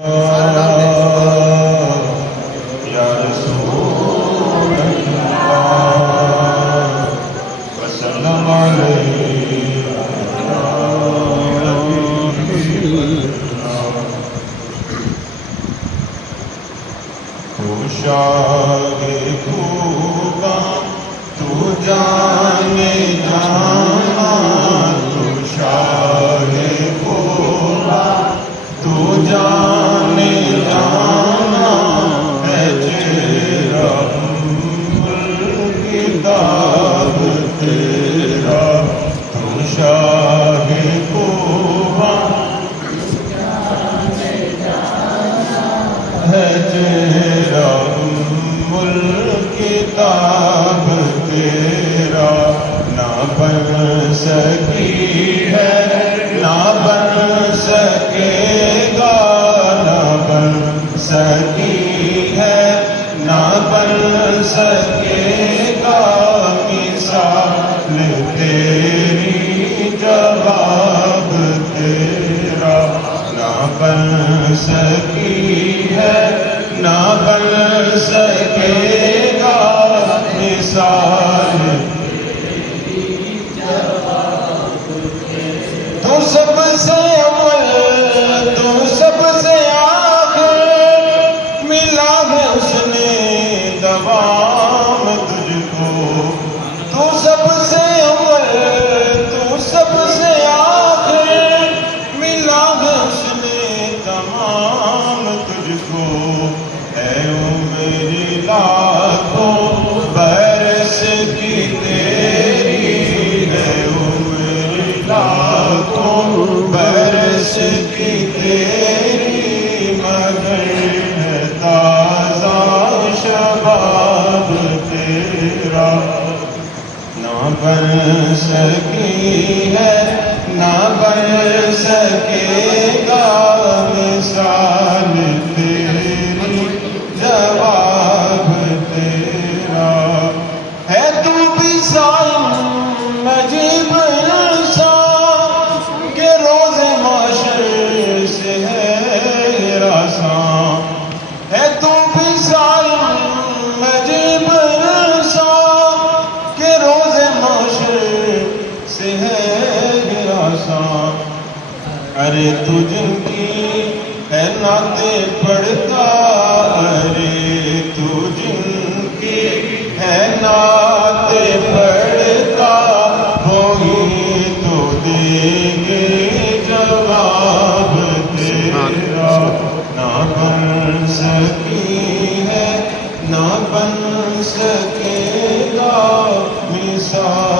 یا رسول اللہ وسلم تو شاہ خوبا تو جانے جہاں تو شاہ خوبا تو جانے جانا ہے تیرا کتاب تیرا تو شاہ خوبا ہے تیرا کتاب تیرا نہ بن سکی ہے نہ بن سکے گا نہ بن سکی ہے نہ بن سکے گا مثال تیری جواب تیرا نہ بن سکی ہے نہ بن سکے گا مثال تو سب سے اول تو سب سے آخر ملا ہے اس نے دوام تجھ کو تو سب سے اول تو سب سے آخر ملا ہے اس نے تمام تجھ کو اے میری لاکھوں برس کی تیری ہے میری لاکھوں برس کی تیری مگر ہے تازہ شباب تیرا نہ بن سکی ہے نہ بن سکے گا مثال تیری جواب تیرا ہے تو بھی صائم نجیب انسان کہ روز محشر سے ہے ہراساں ہے تو بھی صائم نجیب انسان کہ روز محشر سے ہے ہراساں ارے تو جن کی ہے نعتیں پڑھتا ارے تو جن کی ہے نعتیں پڑھتا وہی تو دیں گے جواب تیرا نہ بن سکی ہے نہ بن سکے گا مثال